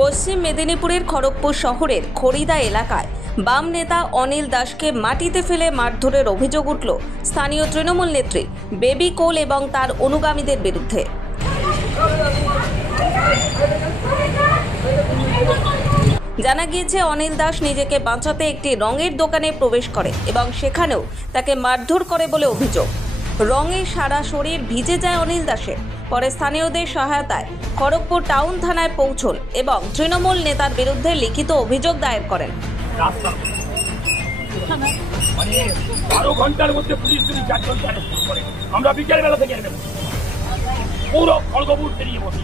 পশ্চিম মেদিনীপুরের খড়গপুর শহরের খড়িদা এলাকায় বাম নেতা অনিল দাসকে মাটিতে ফেলে মারধরের অভিযোগ উঠল স্থানীয় তৃণমূল নেত্রী বেবি কোল এবং তার অনুগামীদের বিরুদ্ধে। জানা গিয়েছে, অনিল দাস নিজেকে বাঁচাতে একটি রঙের দোকানে প্রবেশ করে এবং সেখানেও তাকে মারধর করে বলে অভিযোগ। রঙে সারা শরীর ভিজে যায় অনিল দাসের। পরে স্থানীয়দের সহায়তায় খড়গপুর টাউন থানায় পৌঁছন এবং তৃণমূল নেতার বিরুদ্ধে লিখিত অভিযোগ দায়ের করেন। 12 ঘন্টার মধ্যে পুলিশ 4জনকে অ্যারেস্ট করে। আমরা বিকেলবেলা থেকে পুরো খড়গপুর পেরিয়ে বসি।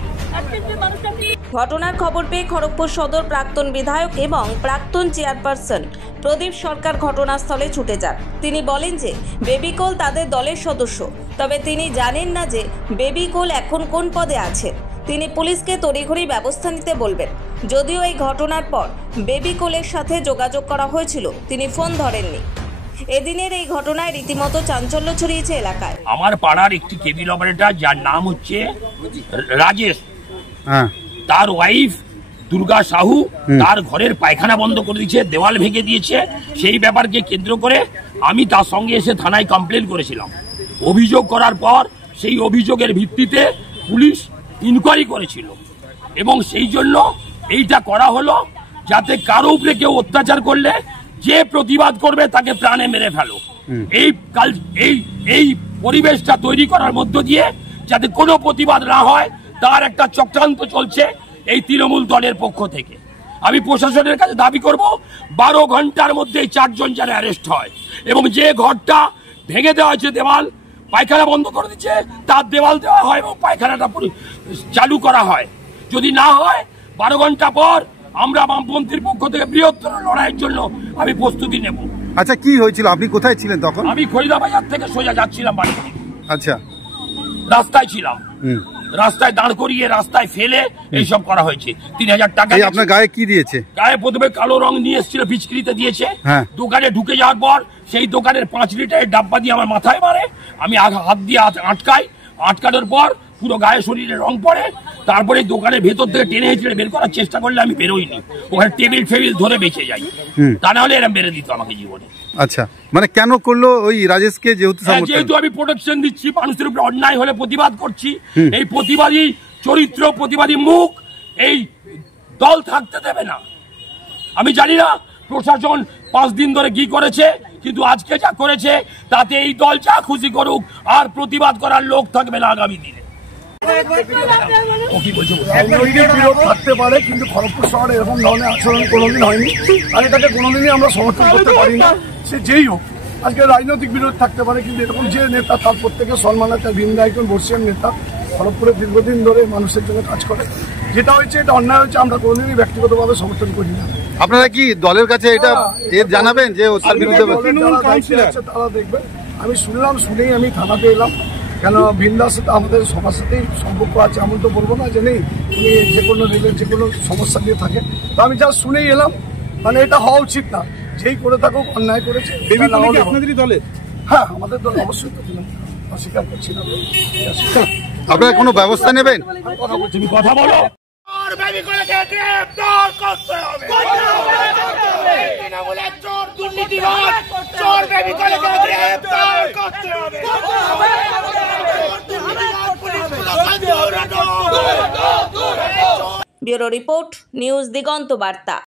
ঘটনার খবর পেয়ে খড়গপুর সদর প্রাক্তন বিধায়ক এবং প্রাক্তন চেয়ারপারসন প্রদীপ সরকার ঘটনাস্থলে ছুটে যান। তিনি বলেন যে বেবি কোল তাদের দলের সদস্য, তবে তিনি জানেন না যে বেবি কোল এখন কোন পদে আছে। তিনি পুলিশকে তড়িঘড়ি ব্যবস্থা নিতে বলবেন। যদিও এই ঘটনার পর বেবি কোলের সাথে যোগাযোগ করা হয়েছিল, তিনি ফোন ধরেননি। এদিনের এই ঘটনায় রীতিমতো চাঞ্চল্য ছড়িয়েছে এলাকায়। আমার পাড়ার একটি কেবিল অপারেটর যার নাম হচ্ছে রাজেশ, তার ওয়াইফ দুর্গা সাহু তার ঘরের পায়খানা বন্ধ করে দিয়েছে, দেওয়াল ভেঙে দিয়েছে। সেই ব্যাপারকে কেন্দ্র করে আমি তার সঙ্গে এসে থানায় কমপ্লেন করেছিলাম। অভিযোগ করার পর সেই অভিযোগের ভিত্তিতে পুলিশ ইনকোয়ারি করেছিল এবং সেই জন্য এইটা করা হলো যাতে কারো উপরে কেউ অত্যাচার করলে যে প্রতিবাদ করবে তাকে প্রাণে মেরে ফেলো। এই পরিবেশটা তৈরি করার মধ্য দিয়ে যাতে কোনো প্রতিবাদ না হয় তার একটা চক্রান্ত চলছে এই তৃণমূল দলের পক্ষ থেকে। আমি প্রশাসনের কাছে দাবি করব 12 ঘন্টার মধ্যে 4জন যেন অ্যারেস্ট হয় এবং যে ঘরটা ভেঙে দেওয়া হয়েছে, দেওয়াল পায়খানা বন্ধ করে দিচ্ছে, তার দেওয়াল দেওয়া হয় এবং পায়খানাটা চালু করা হয়। যদি না হয় 12 ঘন্টা পর আমরা বামপন্থীর পক্ষ থেকে বৃহত্তর লড়াইয়ের জন্য আমি প্রস্তুতি নেব। আচ্ছা, কি হয়েছিল? আপনি কোথায় ছিলেন তখন? আমি খড়িদা বাজার থেকে সোজা যাচ্ছিলাম বাড়ি থেকে। আচ্ছা, রাস্তায় ছিলাম, রাস্তায় দাঁড় করিয়ে রাস্তায় ফেলে এইসব করা হয়েছে। 3000 টাকা। আপনার গায়ে কি দিয়েছে? গায়ে প্রথমে কালো রং নিয়ে এসেছিল, পিচকিরিতে দিয়েছে। দোকানে ঢুকে যাওয়ার পর সেই দোকানের 5 লিটারের ডাব্বা দিয়ে আমার মাথায় মারে। আমি হাত দিয়ে আটকাই, আটকানোর পর পুরো গায়ে শরীরে রং পড়ে। তারপরে দোকানের ভেতর থেকে টেনে হেঁচড়ে বের করার চেষ্টা করলে আমি বেরোইনি, ওখানে টেবিল ফেবিল ধরে বেঁচে যাই। তা না হলে এরম বেড়ে দিত আমাকে জীবনে। আচ্ছা, মানে কেন করলো ওই রাজেশকে? যেহেতু আমি প্রোটেকশন দিচ্ছি, মানুষের উপরে অন্যায় হলে প্রতিবাদ করছি। এই প্রতিবাদী চরিত্র, প্রতিবাদী মুখ এই দল থাকতে দেবে না। আমি জানি না প্রশাসন 5 দিন ধরে কি করেছে, কিন্তু আজকে যা করেছে তাতে এই দল যা খুশি করুক আর প্রতিবাদ করার লোক থাকবে না আগামী দিনে। বিরোধ থাকতে পারে, কিন্তু খড়গপুর শহরে এরকম ধরনের আচরণ কোনোদিন হয়নি আর এটাকে কোনোদিনই আমরা সমর্থন করতে পারি না। সে যেই হোক, আজকে রাজনৈতিক বিরোধ থাকতে পারে, কিন্তু এরকম যে নেতা তার প্রত্যেকে সম্মান আছে। ভিন্দা একজন বর্ষিয়ান নেতা, খড়গপুরে দীর্ঘদিন ধরে মানুষের জন্য কাজ করে। যেটা হয়েছে এটা অন্যায় হয়েছে, আমরা কোনোদিনই ব্যক্তিগতভাবে সমর্থন করি না। আপনারা কি দলের কাছে এটা জানাবেন যে তার বিরুদ্ধে তারা দেখবেন? আমি শুনলাম, শুনেই আমি থানাতে এলাম। কেন ভিন্দার সাথে আমাদের সবার সাথেই সম্পর্ক আছে, এমন তো বলবো না যে নেই। উনি যে কোনো রেলের যে কোনো সমস্যা নিয়ে থাকে, তো আমি যা শুনেই এলাম। মানে এটা হওয়া উচিত না, যেই করে থাকুক অন্যায় করেছে। আপনাদেরই দলের? হ্যাঁ, আমাদের দল অবশ্যই তো অস্বীকার করছি না। আপনারা কোনো ব্যবস্থা নেবেন? কথা বলছি, কথা বলো। ব্যুরো রিপোর্ট, নিউজ দিগন্ত বার্তা।